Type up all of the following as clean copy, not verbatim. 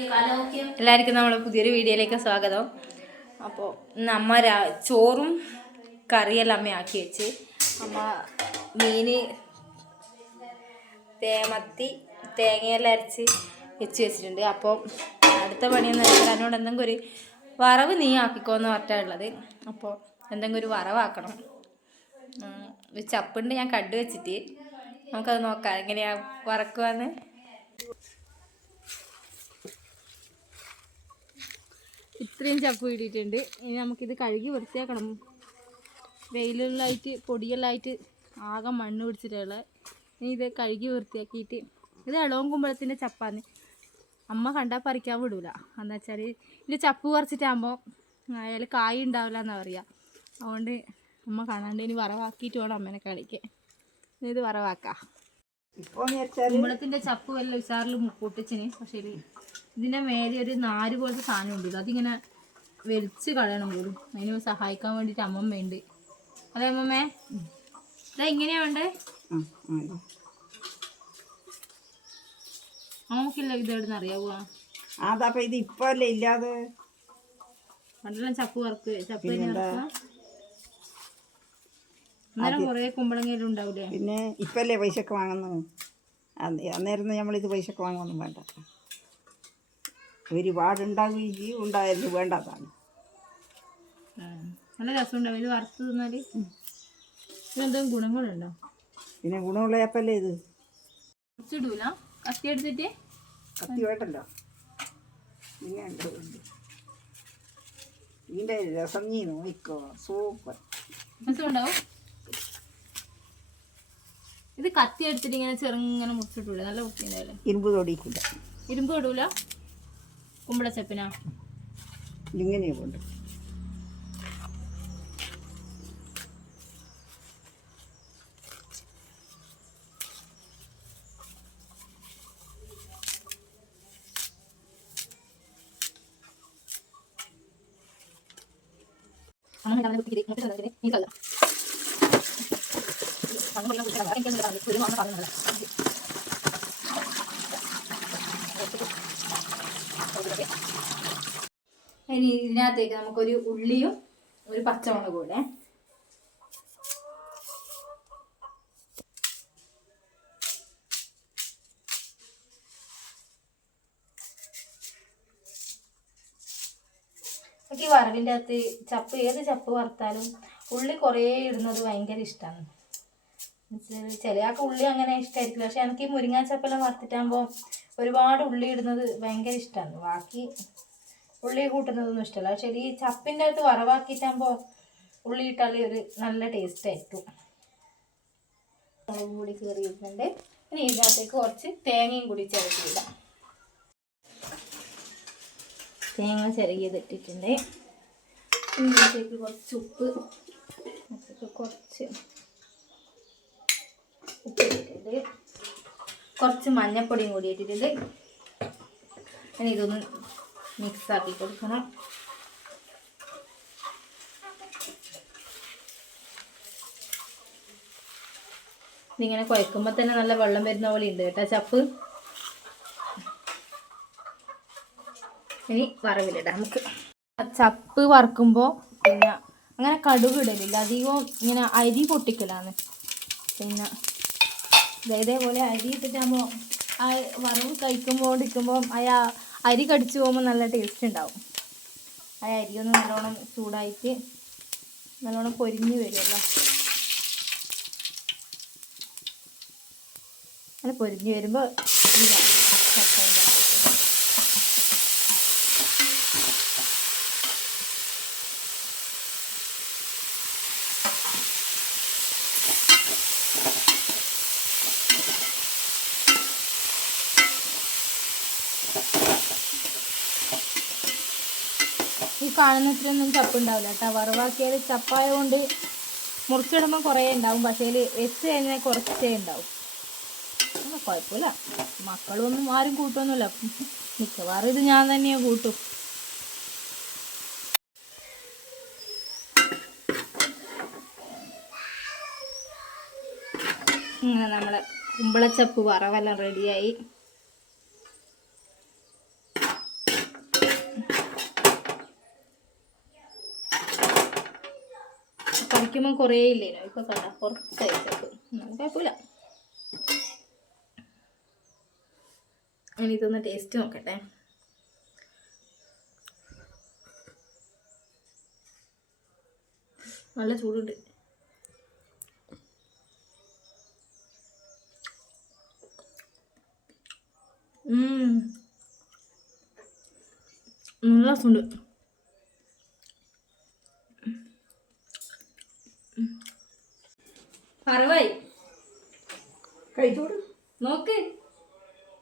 എല്ലാവർക്കും നമ്മളെ പുതിയൊരു വീഡിയോയിലേക്ക് സ്വാഗതം. അപ്പോൾ ഇന്ന് അമ്മ ചോറും കറിയെല്ലാം അമ്മ ആക്കി വെച്ച്, അമ്മ മീൻ മത്തി തേങ്ങയെല്ലാം അരച്ച് വെച്ചിട്ടുണ്ട്. അപ്പോൾ അടുത്ത പണിയെന്ന് വെച്ചാൽ എന്നോട് എന്തെങ്കിലും ഒരു വറവ് നീ ആക്കിക്കോന്ന് പറഞ്ഞിട്ടുള്ളത്. അപ്പോൾ എന്തെങ്കിലും ഒരു വറവാക്കണം. ഒരു ചപ്പുണ്ട് ഞാൻ കണ്ടു വെച്ചിട്ട്, നമുക്കത് നോക്കാം എങ്ങനെയാണ് വറക്കുവാന്ന്. ഇത്രയും ചപ്പ് ഇട്ടിട്ടുണ്ട്. ഇനി നമുക്കിത് കഴുകി വൃത്തിയാക്കണം. വെയിലെല്ലാമായിട്ട് പൊടിയെല്ലാമായിട്ട് ആകെ മണ്ണ് പിടിച്ചിട്ടുള്ള. ഇനി ഇത് കഴുകി വൃത്തിയാക്കിയിട്ട്, ഇത് ഇളവും കുമ്പളത്തിൻ്റെ ചപ്പാന്ന്. അമ്മ കണ്ടാൽ പറിക്കാൻ വിടൂല. എന്താ വെച്ചാൽ ഇത് ചപ്പ് പറിച്ചിട്ടാകുമ്പോൾ അതിൽ കായ് ഉണ്ടാവില്ല എന്നാണ് പറയുക. അതുകൊണ്ട് അമ്മ കാണാണ്ട് ഇനി വറവാക്കിയിട്ട് വേണം അമ്മേനെ കളിക്കാൻ. ഇത് വറവാക്കാം. കുമ്പളത്തിൻ്റെ ചപ്പ് വല്ല ഉഷാറിൽ പൊട്ടിച്ചിന്. പക്ഷേ ഇതിൻ്റെ മേലെ ഒരു നാര് പോലത്തെ സാധനം ഉണ്ട്. അതിങ്ങനെ വലിച്ച് കളയണം പോലും. അതിന് സഹായിക്കാൻ വേണ്ടിയിട്ട് അമ്മമ്മ ഉണ്ട്. അതെ അമ്മമ്മേ, ഇതാ ഇങ്ങനെയാ വേണ്ടേ? നമുക്കില്ല ഇത് എവിടെ നിന്ന് അറിയാവുക? അതപ്പോ ഇത് ഇപ്പൊ അല്ലേ ഇല്ലാതെ പണ്ടെല്ലാം ചപ്പ് വർക്ക് ചപ്പ് അന്നേരം കുറേ കുമ്പളങ്ങയിലും ഉണ്ടാവില്ലേ? പിന്നെ ഇപ്പല്ലേ പൈസക്ക് വാങ്ങുന്നത്. അന്നേരം നമ്മളിത് പൈസക്ക് വാങ്ങുമൊന്നും വേണ്ട. ഒരുപാടുണ്ടാവുകയും ചെയ്യും, ഉണ്ടായാലും വേണ്ടതാണ്. നല്ല രസമുണ്ടാവും ഇത് വറുത്ത് തിന്നാൽ. ഇതെന്തെങ്കിലും ഗുണങ്ങളുണ്ടോ? പിന്നെ ഗുണമുള്ള ചപ്പല്ലേ ഇത്. ഇടൂല കത്തി എടുത്തിട്ട്. കത്തി വേണ്ടല്ലോ. പിന്നെ ഇതിൻ്റെ രസം നീ നോക്കോ, സൂപ്പർ രസമുണ്ടാവും. ഇത് കത്തി എടുത്തിട്ട് ഇങ്ങനെ ചെറുങ്ങനെ മുറിച്ചിട്ടൂല, നല്ല വൃത്തിയുണ്ടാവില്ലേ? ഇരുമ്പ് തൊടിക്കില്ല. ഇരുമ്പ് തൊടൂല കുമ്പളച്ചപ്പിനാ? ഇങ്ങനെ കൊണ്ട് ഇനി ഇതിനകത്തേക്ക് നമുക്കൊരു ഉള്ളിയും ഒരു പച്ചമുളകും കൂടെ. ഈ വറവിൻ്റെ അകത്ത് ചപ്പ് ഏത് ചപ്പ് വറുത്താലും ഉള്ളി കുറേ ഇടുന്നത് ഭയങ്കര ഇഷ്ടമാണ്. ചില ആൾക്ക് ഉള്ളി അങ്ങനെ ഇഷ്ടമായിരിക്കില്ല. പക്ഷെ എനിക്ക് ഈ മുരിങ്ങാച്ചപ്പെല്ലാം വറുത്തിട്ടാകുമ്പോൾ ഒരുപാട് ഉള്ളി ഇടുന്നത് ഭയങ്കര ഇഷ്ടമാണ്. ബാക്കി ഉള്ളി കൂട്ടുന്നതൊന്നും ഇഷ്ടമല്ല. പക്ഷേ ഈ ചപ്പിൻ്റെ അകത്ത് വറവാക്കിയിട്ടാകുമ്പോൾ ഉള്ളി ഇട്ടാൽ ഒരു നല്ല ടേസ്റ്റ് ആയിരിക്കും. മുളകും കൂടി കയറിയിട്ടുണ്ട്. ഇനി ഇതിനകത്തേക്ക് കുറച്ച് തേങ്ങയും കൂടി ചിരകിയിടാം. തേങ്ങ ചിരകിയതിട്ടിട്ടുണ്ട്. ഇതിനകത്തേക്ക് കുറച്ച് ഉപ്പ് ഇട്ടിട്ടുണ്ട്. കുറച്ച് മഞ്ഞൾപ്പൊടിയും കൂടി ഇട്ടിട്ടുണ്ട്. ഇനി ഇതൊന്ന് മിക്സാക്കി കൊടുക്കണം. ഇതിങ്ങനെ കുഴക്കുമ്പോൾ തന്നെ നല്ല വെള്ളം വരുന്ന പോലെ ഉണ്ട് കേട്ടോ ചപ്പ്. ഇനി വറവിലിടാം നമുക്ക്. ചപ്പ് വറുക്കുമ്പോൾ പിന്നെ അങ്ങനെ കടുക് ഇടലില്ല, അധികം ഇങ്ങനെ അരി പൊട്ടിക്കലാണ്. പിന്നെ ഇതേപോലെ അരി ഇട്ടിട്ടാകുമ്പോൾ ആ വറവ് കഴിക്കുമ്പോൾ അരി കടിച്ചു പോകുമ്പോൾ നല്ല ടേസ്റ്റ് ഉണ്ടാവും. ആ അരിയൊന്ന് നല്ലോണം ചൂടായിട്ട് നല്ലോണം പൊരിഞ്ഞ് വരുമല്ലോ. അങ്ങനെ പൊരിഞ്ഞ് വരുമ്പോൾ ഈ കാണുന്നത്രയൊന്നും ചപ്പുണ്ടാവില്ല കേട്ടോ. വറവാക്കിയാൽ ചപ്പായ കൊണ്ട് മുറിച്ചിടുമ്പോൾ കുറേ ഉണ്ടാവും. പക്ഷേ വെച്ച് കഴിഞ്ഞാൽ കുറച്ചേ ഉണ്ടാവും. കുഴപ്പമില്ല. മക്കളൊന്നും ആരും കൂട്ടൊന്നുമില്ല. മിക്കവാറും ഇത് ഞാൻ തന്നെയാണ് കൂട്ടും. നമ്മളെ കുമ്പളച്ചപ്പ് വറവെല്ലാം റെഡിയായി. കഴിക്കുമ്പോൾ കുറേ ഇല്ലേനോ, ഇപ്പൊ കണ്ട കുറച്ചായിട്ട് കുഴപ്പമില്ല. ഇനി ഇതൊന്ന് ടേസ്റ്റ് നോക്കട്ടെ. നല്ല ചൂടുണ്ട്. നല്ല രസമുണ്ട്. പറവായി കഴിച്ചോട് നോക്ക്,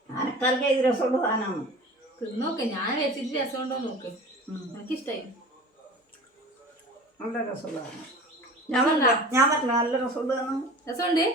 അനക്കാർക്ക് ഇത് രസമുള്ള സാധനമാണ്. തിന്നോക്കെ. ഞാൻ വെച്ചിട്ട് രസമുണ്ടോ നോക്ക്. എനിക്കിഷ്ടായി. നല്ല രസമുള്ള സാധനം. ഞാൻ പറഞ്ഞില്ല നല്ല രസമുള്ളതാണ്. രസമുണ്ട്.